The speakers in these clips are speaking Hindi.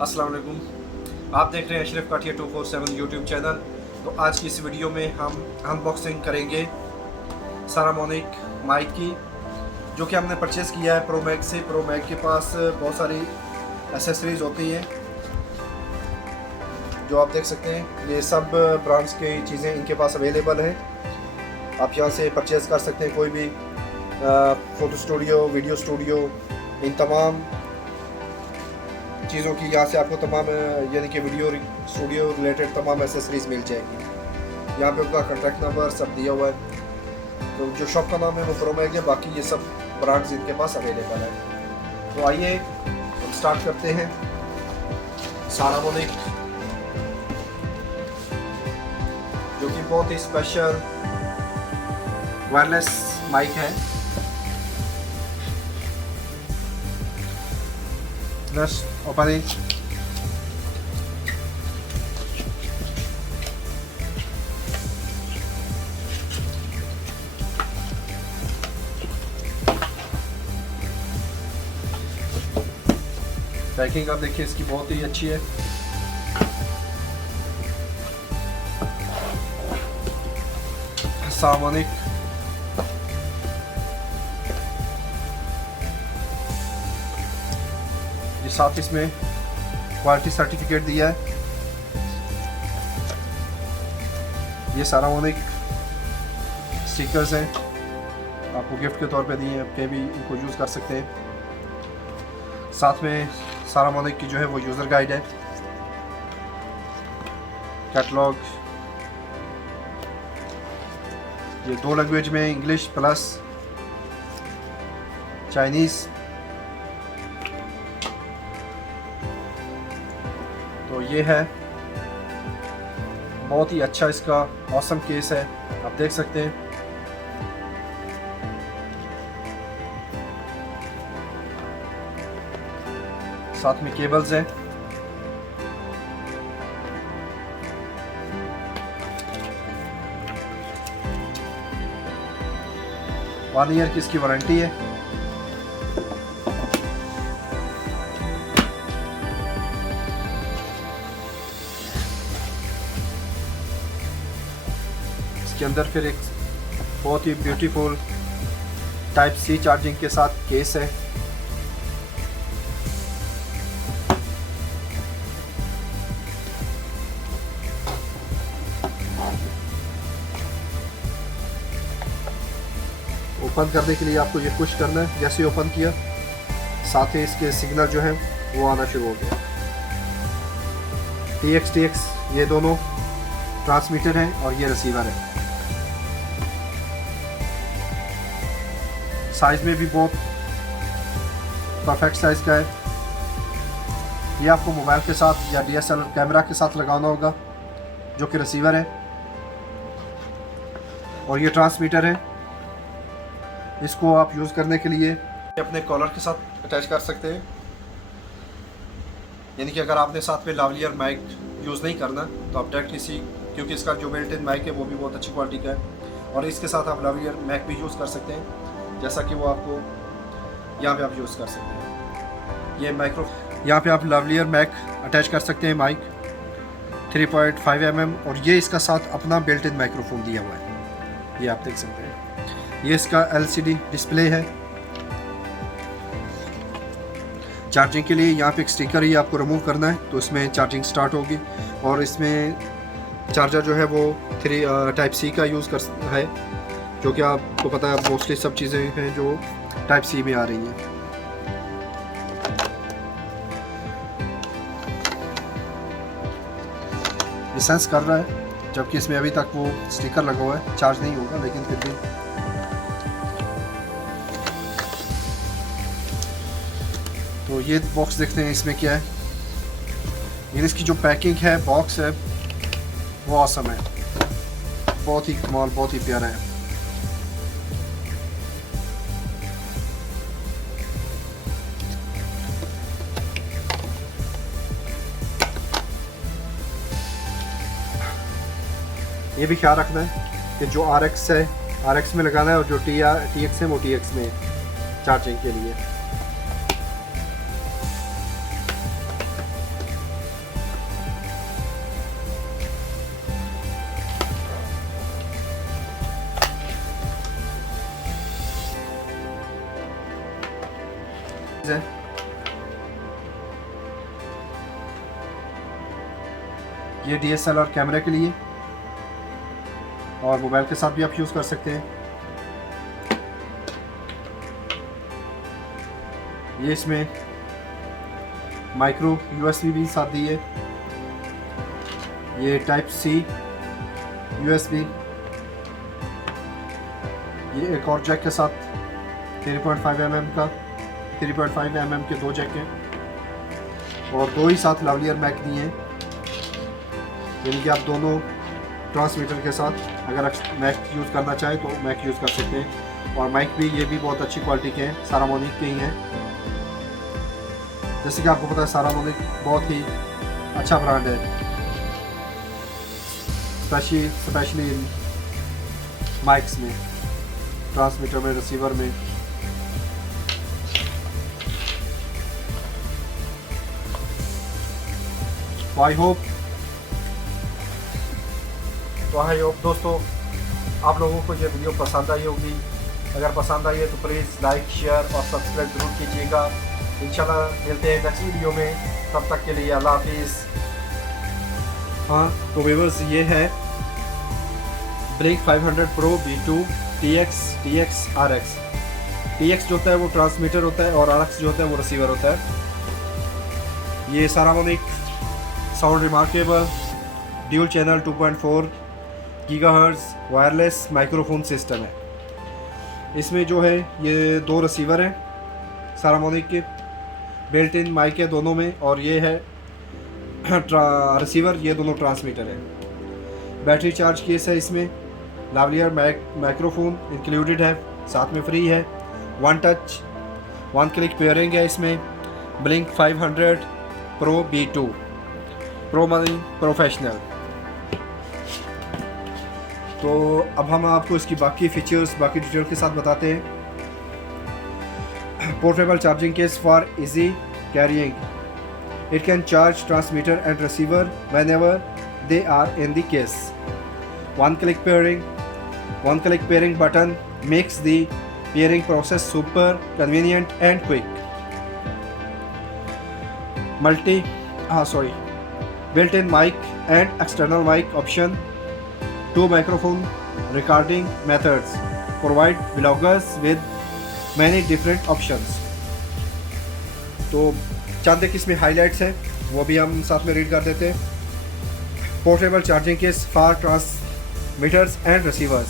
अस्सलाम वालेकुम। आप देख रहे हैं अशरफ काठिया 247 यूट्यूब चैनल। तो आज की इस वीडियो में हम अनबॉक्सिंग करेंगे सारामोनिक माइक की, जो कि हमने परचेज़ किया है प्रो मैक से। प्रो मैक के पास बहुत सारी एसेसरीज़ होती हैं जो आप देख सकते हैं। ये सब ब्रांड्स की चीज़ें इनके पास अवेलेबल हैं। आप यहाँ से परचेज़ कर सकते हैं कोई भी फ़ोटो स्टूडियो, वीडियो स्टूडियो, इन तमाम चीज़ों की यहाँ से आपको तमाम यानी कि वीडियो स्टूडियो रिलेटेड तमाम एसेसरीज़ मिल जाएगी। यहाँ पे उनका कॉन्टैक्ट नंबर सब दिया हुआ है। तो जो शॉप का नाम है वो प्रो मैक है, बाकी ये सब ब्रांड्स इनके पास अवेलेबल है। तो आइए हम स्टार्ट करते हैं। सारामोनिक, जो कि बहुत ही स्पेशल वायरलेस माइक है। Let's open it. पैकिंग आप देखिए इसकी बहुत ही अच्छी है। सारामोनिक ये साथ इसमें क्वालिटी सर्टिफिकेट दिया है। ये सारामोनिक स्टिकर्स हैं, आपको गिफ्ट के तौर पे दिए हैं, आप कहीं भी इनको यूज़ कर सकते हैं। साथ में सारामोनिक की जो है वो यूज़र गाइड है, कैटलॉग, ये 2 लैंग्वेज में, इंग्लिश प्लस चाइनीज़। तो ये है, बहुत ही अच्छा इसका ऑसम केस है, आप देख सकते हैं। साथ में केबल्स हैं। वन ईयर की इसकी वारंटी है। इसके अंदर फिर एक बहुत ही ब्यूटीफुल टाइप सी चार्जिंग के साथ केस है। ओपन करने के लिए आपको ये पुश करना है। जैसे ही ओपन किया, साथ ही इसके सिग्नल जो है वो आना शुरू हो गया। TX ये दोनों ट्रांसमीटर हैं और ये रिसीवर है। साइज में भी बहुत परफेक्ट साइज का है। ये आपको मोबाइल के साथ या DSLR कैमरा के साथ लगाना होगा, जो कि रिसीवर है, और ये ट्रांसमीटर है। इसको आप यूज़ करने के लिए अपने कॉलर के साथ अटैच कर सकते हैं। यानी कि अगर आपने साथ में लावलियर माइक यूज़ नहीं करना तो आप डायरेक्ट इसी, क्योंकि इसका जो बिल्ट इन माइक है वो भी बहुत अच्छी क्वालिटी का है, और इसके साथ आप लावलियर मैक भी यूज़ कर सकते हैं, जैसा कि वो आपको यहाँ पे आप यूज़ कर सकते हैं। ये माइक्रो, यहाँ पे आप लावलियर मैक अटैच कर सकते हैं माइक 3.5 mm, और ये इसका साथ अपना बिल्ट इन माइक्रोफोन दिया हुआ है, ये आप देख सकते हैं। ये इसका LCD डिस्प्ले है। चार्जिंग के लिए यहाँ पे एक स्टिकर ही आपको रिमूव करना है, तो इसमें चार्जिंग स्टार्ट होगी। और इसमें चार्जर जो है वो टाइप C का यूज़ कर है, जो कि आपको पता है मोस्टली सब चीज़ें हैं जो टाइप C में आ रही हैं। ये सेंस कर रहा है, जबकि इसमें अभी तक वो स्टिकर लगा हुआ है, चार्ज नहीं होगा, लेकिन फिर भी। तो ये बॉक्स देखते हैं इसमें क्या है। ये इसकी जो पैकिंग है, बॉक्स है, वो ऑसम है, बहुत ही कमाल, बहुत ही प्यारा है। ये भी ख्याल रखना है कि जो RX है RX में लगाना है, और जो TX है वो TX में चार्जिंग के लिए। ये DSLR कैमरे के लिए और मोबाइल के साथ भी आप यूज़ कर सकते हैं। ये इसमें माइक्रो USB भी साथ दी है। ये Type-C USB, ये एक और जैक के साथ 3.5 mm का 3.5 mm के 2 जैक हैं और 2 ही साथ लावलियर मैक दिए हैं, यानी कि आप दोनों ट्रांसमीटर के साथ अगर मैक यूज़ करना चाहें तो मैक यूज़ कर सकते हैं। और माइक भी ये भी बहुत अच्छी क्वालिटी के हैं, सारामोनिक के ही हैं। जैसे कि आपको पता है सारामोनिक बहुत ही अच्छा ब्रांड है, स्पेशली माइक्स में, ट्रांसमीटर में, रिसीवर में। आई होप दोस्तों आप लोगों को ये वीडियो पसंद आई होगी। अगर पसंद आई है तो प्लीज़ लाइक, शेयर और सब्सक्राइब जरूर कीजिएगा। इंशाल्लाह मिलते हैं नेक्स्ट वीडियो में, तब तक के लिए अल्लाह हाफिज़। हाँ तो व्यूअर्स, ये है blink 500 Pro B2 TX RX। TX जो होता है वो ट्रांसमीटर होता है और RX जो होता है वो रिसीवर होता है। ये Saramonic sound remarkable dual channel 2.4 gigahertz wireless microphone system है। इसमें जो है ये 2 रिसीवर हैं सारामोनिक के, बिल्ट इन माइक है दोनों में, और ये है रिसीवर, ये दोनों ट्रांसमीटर है। बैटरी चार्ज केस है इसमें, लावलियर माइक्रोफोन इंक्लूडेड है, साथ में फ्री है। 1 टच 1 क्लिक पेयरिंग है इसमें। ब्लिंक 500 Pro B2 प्रो मानी प्रोफेशनल। तो अब हम आपको इसकी बाकी फीचर्स, बाकी डिटेल के साथ बताते हैं। Portable charging case for easy carrying, it can charge transmitter and receiver whenever they are in the case. One click pairing button makes the pairing process super convenient and quick. Built-in mic and external mic option. 2 microphone recording methods provide vloggers with many different options. तो चंद एक इसमें हाइलाइट्स हैं, वो भी हम साथ में रीड कर देते हैं। Portable charging case for transmitters and receivers,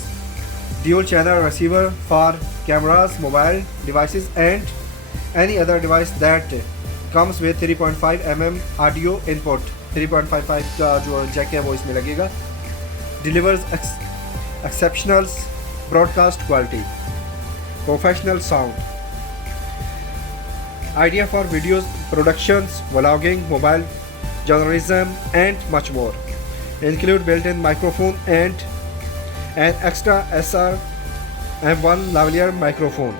dual channel receiver for cameras, mobile devices and any other device that comes with 3.5 mm audio input. 3.55 का जो जैक है वो इसमें लगेगा। Delivers exceptional broadcast quality, professional sound, idea for videos productions, vlogging, mobile journalism and much more. Include built in microphone and an extra SR-M1 lavalier microphone.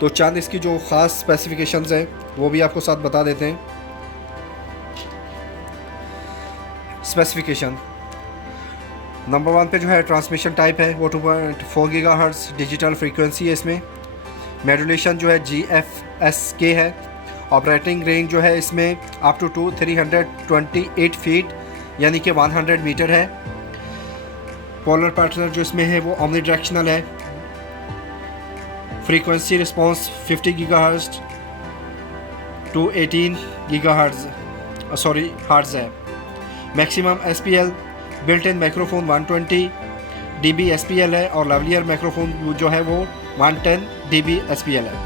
तो चंद इसकी जो ख़ास स्पेसिफिकेशंस हैं वो भी आपको साथ बता देते हैं। स्पेसिफिकेशन नंबर 1 पे जो है ट्रांसमिशन टाइप है वो 2.4 गीगाहर्ट्ज़ डिजिटल फ्रीक्वेंसी है इसमें। मॉड्यूलेशन जो है GFSK है। ऑपरेटिंग रेंज जो है इसमें अप टू 328 फीट यानी कि 100 मीटर है। पोलर पैटर्न जो इसमें है वो ओमनी डायरेक्शनल है। Frequency response 50 gigahertz to 18 gigahertz hertz है। Maximum SPL built in microphone 120 dB SPL है और लावलियर माइक्रोफोन जो है वो 110 dB SPL है।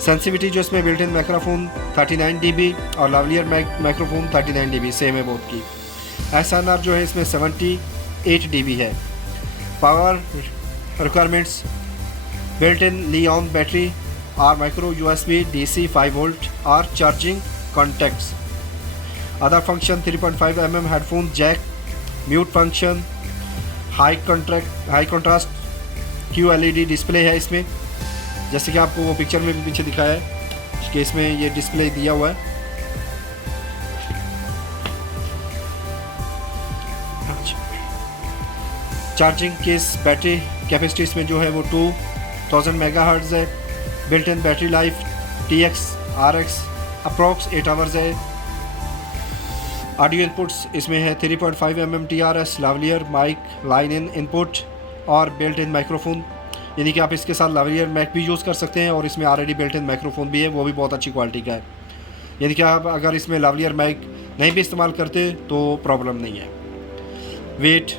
सेंसिटिविटी जो इसमें बिल्ट इन माइक्रोफोन 39 dB और लावलियर माइक्रोफोन 39 dB सेम है बोथ की। SNR जो है इसमें 78 dB है। Power requirements built in Li-ion battery और माइक्रो USB DC 5 वोल्ट और charging contacts. Other function 3.5 mm headphone jack, mute function, high contrast QLED display है इसमें, जैसे कि आपको वो पिक्चर में भी पीछे दिखाया है कि इसमें ये डिस्प्ले दिया हुआ है। चार्जिंग केस बैटरी कैपेसिटी इसमें जो है वो 2000 मेगाहर्ट्ज़ है। Built in battery life TX RX approx 8 hours है। ऑडियो इनपुट्स इसमें है 3.5 mm TRS, lavalier mic, line in input और बिल्ट इन माइक्रोफोन। यानी कि आप इसके साथ लावलियर माइक भी यूज़ कर सकते हैं और इसमें ऑलरेडी बिल्ट इन माइक्रोफोन भी है, वो भी बहुत अच्छी क्वालिटी का है। यानी कि आप अगर इसमें लावलियर माइक नहीं भी इस्तेमाल करते तो प्रॉब्लम नहीं है। वेट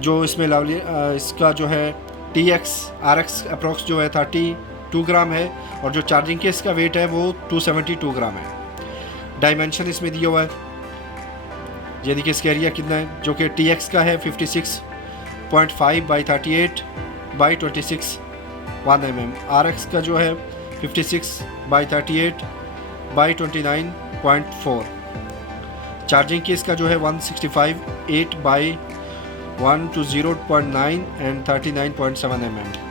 जो इसमें लावलियर इसका जो है TX RX अप्रॉक्स जो है 32 ग्राम है और जो चार्जिंग केस का वेट है वो 272 ग्राम है। डायमेंशन इसमें दिया हुआ है, यानी कि इसका एरिया कितना है, जो कि TX का है 56.5 बाई 38 बाई 26 1 mm। RX का जो है 56 बाई 38 बाई 29.4। चार्जिंग केस का जो है 165 8 बाई 1 to 0.9 एंड 39.7 mm।